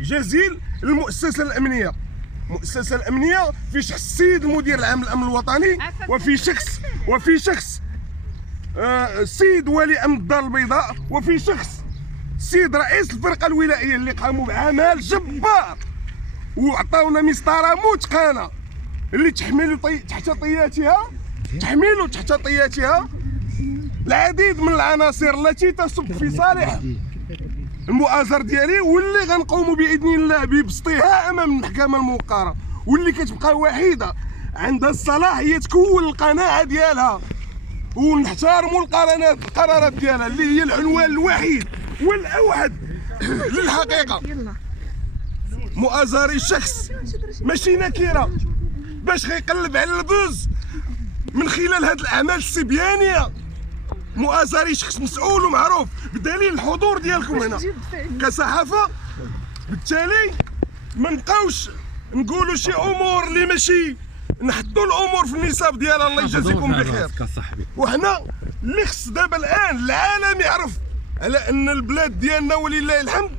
جزيل للمؤسسه الامنيه. المؤسسه الامنيه في شخص السيد المدير العام للامن الوطني، وفي شخص السيد ولي امن الدار البيضاء، وفي شخص السيد رئيس الفرقه الولائيه اللي قاموا بعمل جبار وعطاونا مسطره متقنه اللي تحمل تحت طياتها العديد من العناصر التي تصب في صالح المؤازر ديالي، واللي غنقوموا باذن الله ببسطها امام المحكمه الموقره، واللي كتبقى وحيده عندها الصلاحيه تكون القناعه ديالها ونحترموا القرارات ديالها اللي هي العنوان الوحيد والاوحد للحقيقه. مؤازري شخص ماشي نكره باش غيقلب على البوز من خلال هذه الاعمال السبيانيه. مؤازري شخص مسؤول ومعروف بدليل الحضور ديالكم هنا كصحافه. بالتالي ما نبقاوش نقولوا شي امور اللي ماشي، نحطوا الامور في النصاب ديالها. الله يجازيكم بخير. وحنا اللي خص دابا الان العالم يعرف على ان البلاد ديالنا ولله الحمد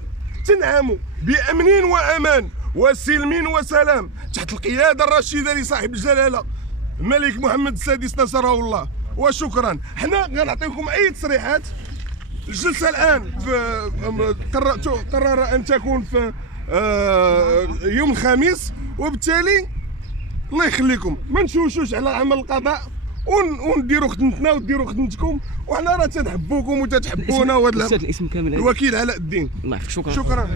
تنعم بامن وامان وسلم وسلام تحت القياده الرشيده لصاحب الجلاله الملك محمد السادس نصره الله. وشكرا. حنا غنعطيكم اي تصريحات. الجلسه الان قرر ان تكون في يوم الخميس، وبالتالي الله يخليكم ما نشوشوش على عمل القضاء ونديروا خدمتنا وديروا خدمتكم، وحنا راه تنحبوكم وتتحبونا. وهذا الاسم كامل الوكيل علاء الدين. الله يحفظك. شكرا.